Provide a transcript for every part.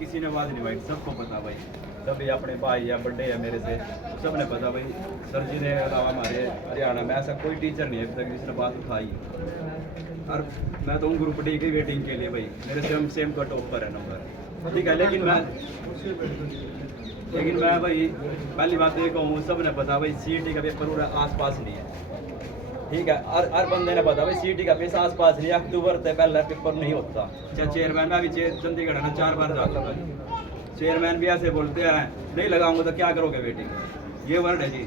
किसी ने आवाज़ नहीं भाई, सबको पता भाई, सभी अपने भाई या बड़े या मेरे से सब ने पता भाई। सर जी ने अलावा हमारे हरियाणा में ऐसा कोई टीचर नहीं है अभी तक जिसने बात उठाई। और मैं तो हूँ ग्रुप डी की वेटिंग के लिए भाई, मेरे से हम सेम का टॉपर है नंबर, ठीक है। लेकिन मैं भाई पहली बात ये कहूँ, सब ने पता भाई CET का पेपर पूरा आस-पास नहीं है, ठीक है। हर बंदे ने पता भाई CET का पेपर आस-पास नहीं है, अक्टूबर तक पहला पेपर नहीं होता। चेयरमैन में अभी चंडीगढ़ है ना 4 बार जा चुका है, चेयरमैन भी ऐसे बोलते हैं नहीं लगाऊंगा तो क्या करोगे वेटिंग, ये वर्ड है जी।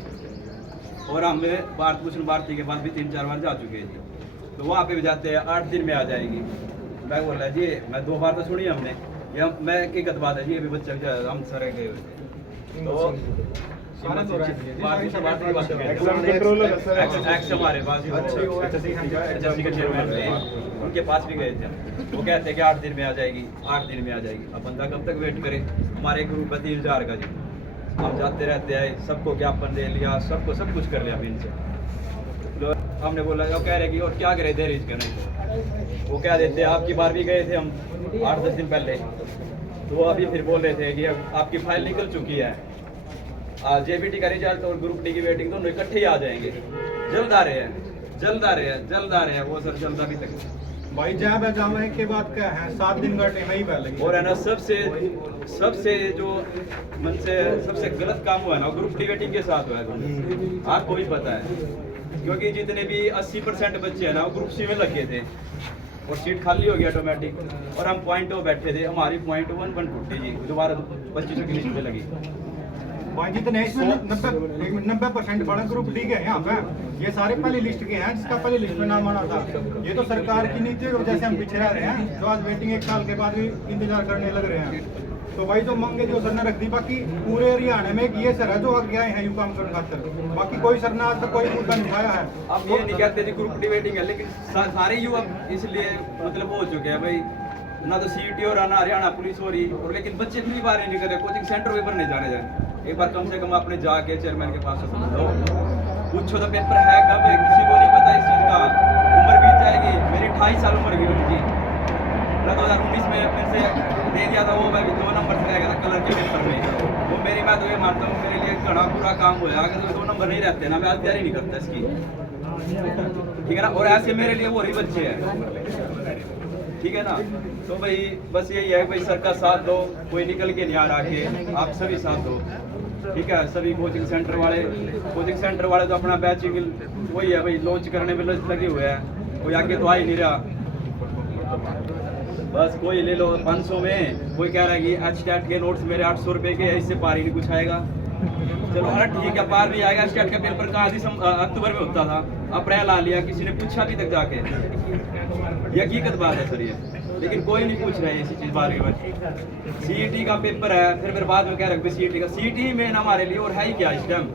और हमें भारत भारती के बाद भी 3-4 बार जा चुके हैं जी, तो वहाँ पे भी जाते हैं 8 दिन में आ जाएगी। मैं बोल रहा जी, मैं 2 बार तो सुनी हमने, ये मैं हकीकत बात है जी। अभी बच्चे हम सर गए हुए थे तो हमारे पास उनके पास भी गए थे, वो कहते हैं कि 8 दिन में आ जाएगी, 8 दिन में आ जाएगी। अब बंदा कब तक वेट करे। हमारे ग्रुप है 3000 का जी, हम जाते रहते हैं, सबको ज्ञापन दे लिया, सबको सब कुछ कर लिया इनसे। तो हमने बोला वो कह रहे कि और क्या करे देर करें, वो कह देते आपकी बार भी गए थे हम 8-10 दिन पहले, तो वो अभी फिर बोल रहे थे कि आपकी फाइल निकल चुकी है, JBT का रिजल्ट और ग्रुप डी की वेटिंग दोनों इकट्ठे ही आ जाएंगे। जल्द आ रहे हैं वो सर, जल्द अभी तक भाई जहाँ जाने के बाद क्या है 7 दिन का टाइम ही पहले। और है ना सबसे जो मन से सबसे गलत काम हुआ है ना ग्रुप डी वेटिंग के साथ हुआ है, आपको भी पता है, क्योंकि जितने भी 80% बच्चे हैं ना वो ग्रुप सी में लगे थे और सीट खाली हो गई ऑटोमेटिक, और हम पॉइंट बैठे थे, हमारी पॉइंट 1 टूटी जी, दोबारा 25 की लिस्ट पे लगी। भाई जितने 90% बड़ा ग्रुप डी के हैं यहाँ पे, ये सारे पहली लिस्ट के हैं, जिसका पहली लिस्ट में नाम आना था। ये तो सरकार की नीति की वजह से हम पीछे रह रहे हैं, जो आज वेटिंग 1 साल के बाद भी इंतजार करने लग रहे हैं। तो भाई जो मांगे जो सर ने रख दी, बाकी पूरे हरियाणा में एक ये सर है जो आगे आए हैं यू काम करने खातर, बाकी कोई सर ने आज तक कोई मुद्दा नहीं उठाया है। अब ये नहीं कहते जी ग्रुप डी वेटिंग है, लेकिन सारे युवा इसलिए मतलब हो चुके हैं भाई, ना तो CET हो रहा ना हरियाणा पुलिस हो रही, और लेकिन बच्चे भी बाहर नहीं कर रहे, कोचिंग सेंटर पेपर नहीं जाने जाए। एक बार कम से कम अपने जाके चेयरमैन के पास पूछो तो पेपर है कब है, किसी को नहीं पता इस चीज़ का। उम्र बीत जाएगी, मेरी 28 साल उम्र भी रुक गई। 2019 में अपने से दे दिया था, वो मैं 2 नंबर से रह गया था कलर के पेपर में। वो मैं तो ये मानता हूँ मेरे लिए घना बुरा काम हुआ। अगर तो 2 नंबर नहीं रहते ना, मैं आज तैयारी नहीं करता इसकी, ठीक है ना। और ऐसे मेरे लिए वो ही बच्चे हैं, ठीक है ना। तो भाई बस यही है भाई, सर का साथ दो, कोई निकल के नहीं आ रहा के, आप सभी साथ दो, ठीक है। सभी कोचिंग सेंटर वाले तो अपना बैचिंग वही है भाई, लॉन्च करने में लगे हुए हैं, कोई आगे तो आ ही नहीं रहा। बस कोई ले लो 500 में, कोई कह रहा है कि HTET के नोट्स मेरे 800 रुपये के, इससे पार ही नहीं कुछ आएगा। चलो हाँ ठीक है, पार भी आएगा। HTET का पेपर कहाँ अक्टूबर में होता था, अप्रैल आ लिया, किसी ने पूछा अभी तक जाके, ये हकीकत बात है सर ये, लेकिन कोई नहीं पूछ रहा है इसी चीज़ बारे में। CET का पेपर है, फिर बाद में क्या रख CET का, CET में ना हमारे लिए और है ही क्या इस टाइम।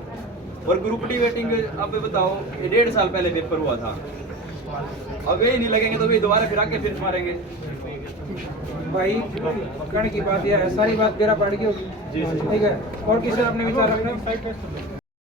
और ग्रुप डी वेटिंग अब बताओ, 1.5 साल पहले पेपर हुआ था, अब ये नहीं लगेंगे तो भी दोबारा फिर आके फिर मारेंगे। भाई कण की बात यह है, सारी बात मेरा पड़ गई होगी, ठीक है। और किसी आपने विचार रखना।